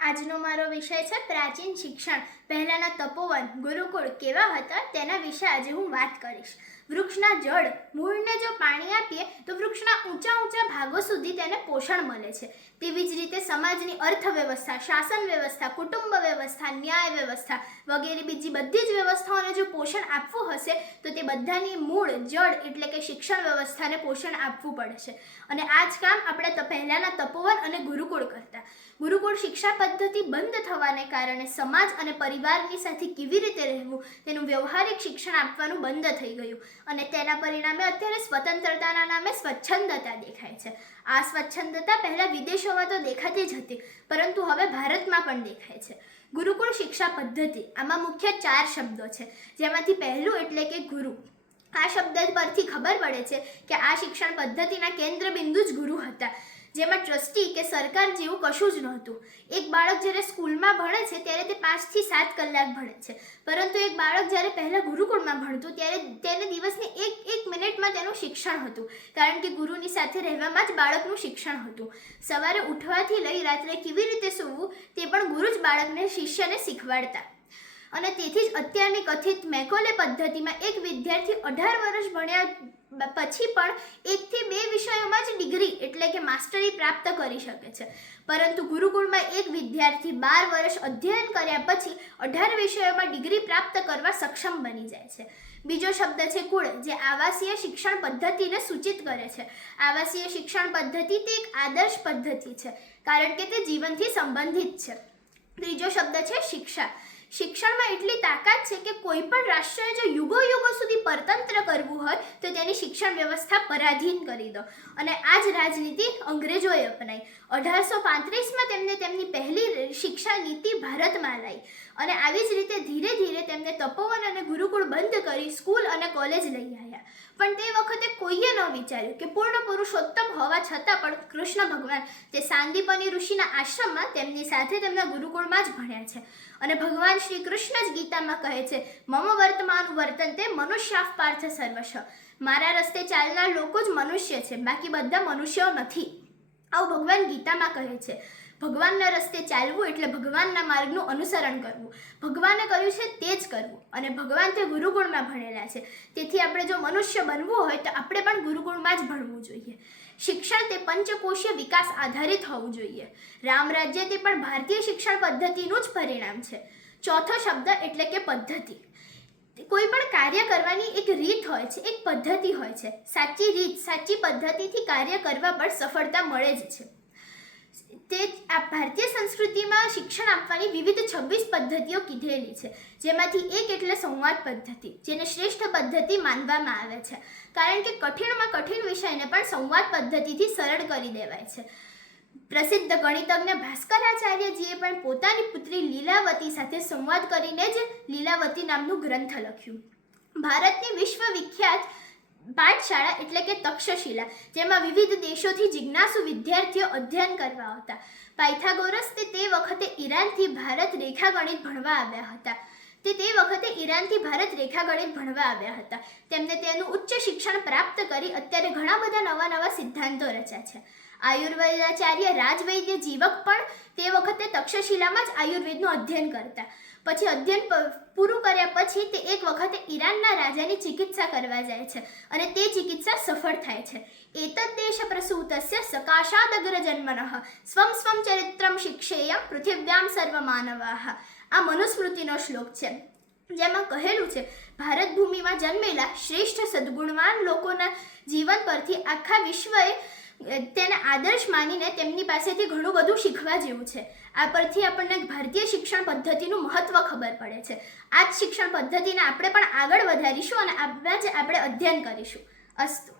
આજનો મારો વિષય છે પ્રાચીન શિક્ષણ. પહેલાના તપોવન ગુરુકુળ કેવા હતા તેના વિશે આજે હું વાત કરીશ. વૃક્ષના જળ મૂળને જો પાણી આપીએ તો વૃક્ષના ઊંચા ઊંચા ભાગો સુધી તેને પોષણ મળે છે. તેવી જ રીતે સમાજની અર્થવ્યવસ્થા, શાસન વ્યવસ્થા, કુટુંબ વ્યવસ્થા, ન્યાય વ્યવસ્થા વગેરે બીજી બધી જ વ્યવસ્થાઓને જો પોષણ આપવું હશે તો તે બધાની મૂળ જળ એટલે કે શિક્ષણ વ્યવસ્થાને પોષણ આપવું પડે છે. અને આ જ કામ આપણે પહેલાના તપોવન અને ગુરુકુળ કરતા. ગુરુકુળ શિક્ષા પદ્ધતિ બંધ થવાને કારણે સમાજ અને પરિવારની સાથે કેવી રીતે રહેવું તેનું વ્યવહારિક શિક્ષણ આપવાનું બંધ થઈ ગયું અને તેના પરિણામે અત્યારે સ્વતંત્રતાના નામે સ્વચ્છંદતા દેખાય છે. આ સ્વચ્છંદતા પહેલા વિદેશોમાં તો દેખાતી જ હતી, પરંતુ હવે ભારતમાં પણ દેખાય છે. ગુરુકુળ શિક્ષા પદ્ધતિ, આમાં મુખ્ય 4 શબ્દો છે, જેમાંથી પહેલું એટલે કે ગુરુ. આ શબ્દ પરથી ખબર પડે છે કે આ શિક્ષણ પદ્ધતિના કેન્દ્ર બિંદુ જ ગુરુ હતા, જેમાં ટ્રસ્ટી કે સરકાર જેવું કશું જ નહોતું. એક બાળક જ્યારે સ્કૂલમાં ભણે છે ત્યારે તે 5 થી 7 કલાક ભણે છે, પરંતુ એક બાળક જ્યારે પહેલા ગુરુકુળમાં ભણતું ત્યારે તેને દિવસની એક મિનિટમાં તેનું શિક્ષણ હતું, કારણ કે ગુરુની સાથે રહેવામાં જ બાળકનું શિક્ષણ હતું. સવારે ઉઠવાથી લઈ રાત્રે કેવી રીતે સૂવું તે પણ ગુરુ જ બાળકને, શિષ્યને શીખવાડતા. અને તેથી જ અત્યારની કથિત મેકોલે પદ્ધતિમાં એક વિદ્યાર્થી 18 વર્ષ ભણ્યા પછી પણ 1 થી 2 વિષયોમાં જ ડિગ્રી એટલે કે માસ્ટરી પ્રાપ્ત કરી શકે છે, પરંતુ ગુરુકુળમાં એક વિદ્યાર્થી 12 વર્ષ અધ્યયન કર્યા પછી 18 વિષયોમાં ડિગ્રી પ્રાપ્ત કરવા સક્ષમ બની જાય છે. બીજો શબ્દ છે કુળ, જે આવાસીય શિક્ષણ પદ્ધતિને સૂચિત કરે છે. આવાસીય શિક્ષણ પદ્ધતિ તે એક આદર્શ પદ્ધતિ છે, કારણ કે તે જીવનથી સંબંધિત છે. ત્રીજો શબ્દ છે શિક્ષા. શિક્ષણમાં એટલી તાકાત છે કે કોઈ પણ રાષ્ટ્રએ જો યુગો સુધી પરતંત્ર કરવું હોય તો તેની શિક્ષણ વ્યવસ્થા પરાધીન કરી દો, અને આ જ રાજનીતિ અંગ્રેજોએ અપનાવી. 1835માં તેમને તેમની પહેલી શિક્ષા નીતિ ભારતમાં લાવી, અને આવી જ રીતે ધીરે ધીરે તેમને તપોવન અને ગુરુકુળ બંધ કરી સ્કૂલ અને કોલેજ લઈ આવ્યા. પણ તે વખતે કોઈએ ન વિચાર્યું કે પૂર્ણ પુરુષોત્તમ હોવા છતાં પણ કૃષ્ણ ભગવાન તે સાંદીપની ઋષિના આશ્રમમાં તેમની સાથે તેમના ગુરુકુળમાં જ ભણ્યા છે. અને ભગવાન શ્રી કૃષ્ણ જ ગીતામાં કહે છે, મમ વર્તમાન વર્તન્તે મનુષ્યાઃ પાર્થ સર્વશ. મારા રસ્તે ચાલનાર લોકો જ મનુષ્ય છે, બાકી બધા મનુષ્યો નથી. આવું ભગવાન ગીતામાં કહે છે. ભગવાનના રસ્તે ચાલવું એટલે ભગવાનના માર્ગનું અનુસરણ કરવું. ભગવાને કહ્યું છે તે જ કરવું, અને ભગવાન તે ગુરુકુળમાં ભણેલા છે. તેથી આપણે જો મનુષ્ય બનવું હોય તો આપણે પણ ગુરુકુળમાં જ ભણવું જોઈએ. શિક્ષણ તે પંચકોશીય વિકાસ આધારિત હોવું જોઈએ. રામ રાજ્ય તે પણ ભારતીય શિક્ષણ પદ્ધતિનું જ પરિણામ છે. ચોથો શબ્દ એટલે કે પદ્ધતિ. કોઈ પણ કાર્ય કરવાની એક રીત હોય છે, એક પદ્ધતિ હોય છે. સાચી રીત, સાચી પદ્ધતિથી કાર્ય કરવા પર સફળતા મળે જ છે. તે આ ભારતીય સંસ્કૃતિમાં શિક્ષણ આપવાની વિવિધ 26 પદ્ધતિઓ કીધેલી છે, જેમાંથી એક એટલે સંવાદ પદ્ધતિ, જેને શ્રેષ્ઠ પદ્ધતિ માનવામાં આવે છે, કારણ કે કઠિનમાં કઠિન વિષયને પણ સંવાદ પદ્ધતિથી સરળ કરી દેવાય છે. પ્રસિદ્ધ ગણિતજ્ઞ ભાસ્કરાચાર્યજીએ પણ પોતાની પુત્રી લીલાવતી સાથે સંવાદ કરીને જ લીલાવતી નામનું ગ્રંથ લખ્યું. ભારતની વિશ્વવિખ્યાત પાઠશાળા એટલે કે તક્ષશિલા, જેમાં વિવિધ દેશોથી જિજ્ઞાસુ વિદ્યાર્થીઓ અધ્યયન કરવા આવતા. પાયથાગોરસ તે વખતે ઈરાનથી ભારત રેખાગણિત ભણવા આવ્યા હતા. તેમને તેનું ઉચ્ચ શિક્ષણ પ્રાપ્ત કરી અત્યારે ઘણા બધા નવા સિદ્ધાંતો રચ્યા છે. આયુર્વેદાચાર્ય રાજવૈદ્ય જીવક પણ તે વખતે તક્ષશિલામાં જ આયુર્વેદનું અધ્યયન કરતા. પછી અધ્યયન પૂરું કર્યા પછી તે એક વખતે ઈરાનના રાજાની ચિકિત્સા કરવા જાય છે, અને તે ચિકિત્સા સફળ થાય છે. એતદ દેશ પ્રસૂતસ્ય સકાશાદગ્ર જન્મનઃ સ્વમ સ્વમ ચરિત્રમ શિક્ષેયમ પૃથિવ્યામ સર્વમાનવાઃ. આ મનુસ્મૃતિનો શ્લોક છે, જેમાં કહેલું છે, ભારત ભૂમિમાં જન્મેલા શ્રેષ્ઠ સદ્ગુણવાન લોકોના જીવન પરથી આખા વિશ્વએ તેને આદર્શ માનીને તેમની પાસેથી ઘણું બધું શીખવા જેવું છે. આ પરથી આપણને ભારતીય શિક્ષણ પદ્ધતિનું મહત્વ ખબર પડે છે. આ જ શિક્ષણ પદ્ધતિને આપણે પણ આગળ વધારીશું અને આપણે અધ્યયન કરીશું. અસ્તુ.